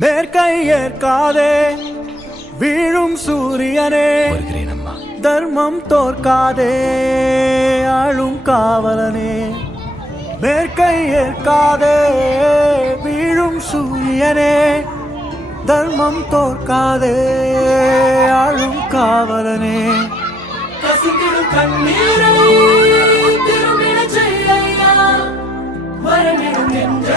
மேற்கை ஏற்காதே வீழும் சூரியனே, தர்மம் தோற்காதே ஆளும் காவலனே. மேற்கை ஏற்காதே வீழும் சூரியனே, தர்மம் தோற்காதே ஆளும் காவலனே. கசிந்திடும் கண்ணீரை திரும்பிட செய்யா, வரவிடும் என்ற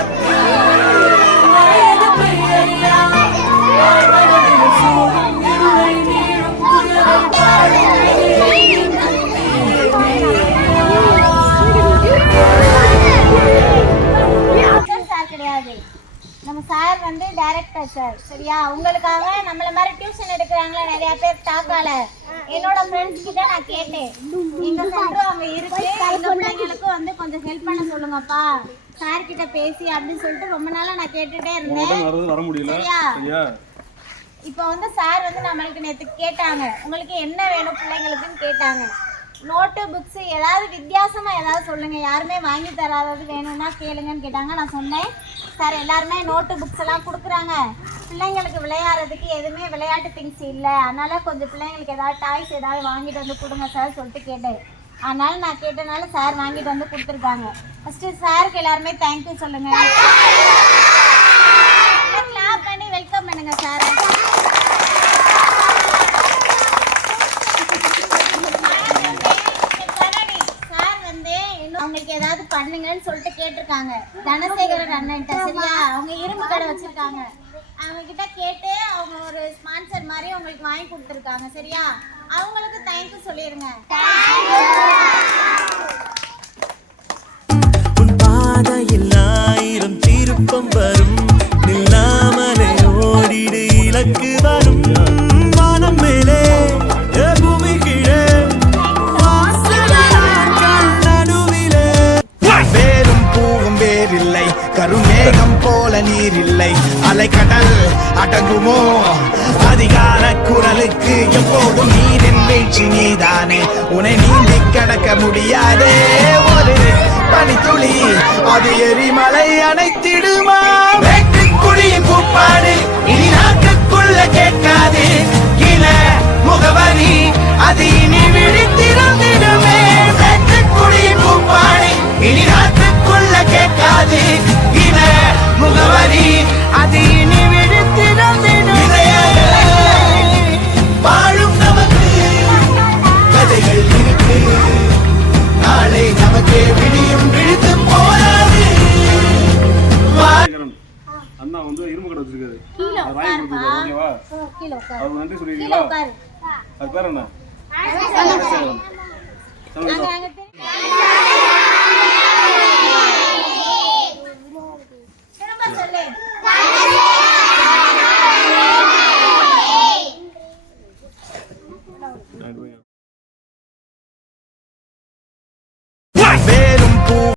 நம்ம சார் வந்து டைரக்டர் சார், சரியா? உங்களுக்காக நம்மள மாதிரி டியூஷன் எடுக்கிறாங்களா நிறைய பேர் டாக்கால. என்னோட ஃப்ரெண்ட்ஸ் கிட்ட நான் கேட்டேன், எங்க சென்டர் அங்க இருக்கு, எங்க பிள்ளைங்களுக்கு வந்து கொஞ்சம் ஹெல்ப் பண்ண சொல்லுங்கப்பா சார் கிட்ட பேசி அப்படின்னு சொல்லிட்டு ரொம்ப நாளா நான் கேட்டுட்டே இருந்தேன், சரியா? இப்போ வந்து சார் வந்து நம்மளுக்கு நேற்று கேட்டாங்க, உங்களுக்கு என்ன வேணும் பிள்ளைங்களுக்குன்னு கேட்டாங்க. நோட்டு புக்ஸு ஏதாவது வித்தியாசமாக ஏதாவது சொல்லுங்கள், யாருமே வாங்கி தராதது வேணும்னா கேளுங்கன்னு கேட்டாங்க. நான் சொன்னேன், சார் எல்லாருமே நோட்டு புக்ஸ் எல்லாம் கொடுக்குறாங்க, பிள்ளைங்களுக்கு விளையாடுறதுக்கு எதுவுமே விளையாட்டு திங்ஸ் இல்லை, அதனால் கொஞ்சம் பிள்ளைங்களுக்கு ஏதாவது டாய்ஸ் ஏதாவது வாங்கிட்டு வந்து கொடுங்க சார் சொல்லிட்டு கேட்டேன். அதனால் நான் கேட்டனால சார் வாங்கிட்டு வந்து கொடுத்துருக்காங்க. ஃபஸ்ட்டு சாருக்கு எல்லாருமே தேங்க்யூ சொல்லுங்கள், கிளாப் பண்ணி வெல்கம் பண்ணுங்கள் சார். அவங்களுக்கு ஏதாவது பண்ணுங்கன்னு சொல்லிட்டு கேட்டிருக்காங்க தனசேகரன் அண்ணன்ட்ட, சரியா? அவங்க இரும்பு கடை வச்சிருக்காங்க, அவங்க கிட்ட கேட்டு அவங்க ஒரு ஸ்பான்சர் மாதிரி உங்களுக்கு வாங்கி கொடுத்துருக்காங்க, சரியா? அவங்களுக்கு தேங்க்யூ சொல்லிருங்க. உன் பாதையில் 1000 திருப்பம் வரும், நில்லாமலே ஓடிடு இலக்கு வரும். வானம் மேலே பூமி கீழே கருமேகம் போல நீர் இல்லை, அலைக்கடல் அடங்குமோ? அதிகார குரலுக்கு எப்போதும் நீரின் வீழ்ச்சி நீதானே, உன்னை நீந்தி கடக்க முடியாதே ஒரு பனித்துளி, அது எரிமலை அணைத்திடுமா? வெட்டுக்குடியின் கூப்பாடு இனி நாட்டுக்குள்ள கேட்காது, இன முகவரி அது இனி விழித்திருந்திடுமே. வெட்டுக்குடியின் கூப்பாடு இனி நாட்டுக்குள்ள கேட்காது, முகவரி அது இனி விழித்திருந்திடுமே. வாழும் நமக்கு கதைகள் இருக்கு, நாளை நமக்கே விடியும் விழித்து போராது. அண்ணா வந்து இரும்பு கடை வச்சிருக்காரு, நன்றி சொல்லிருக்கீங்களா? அது பேர் என்ன?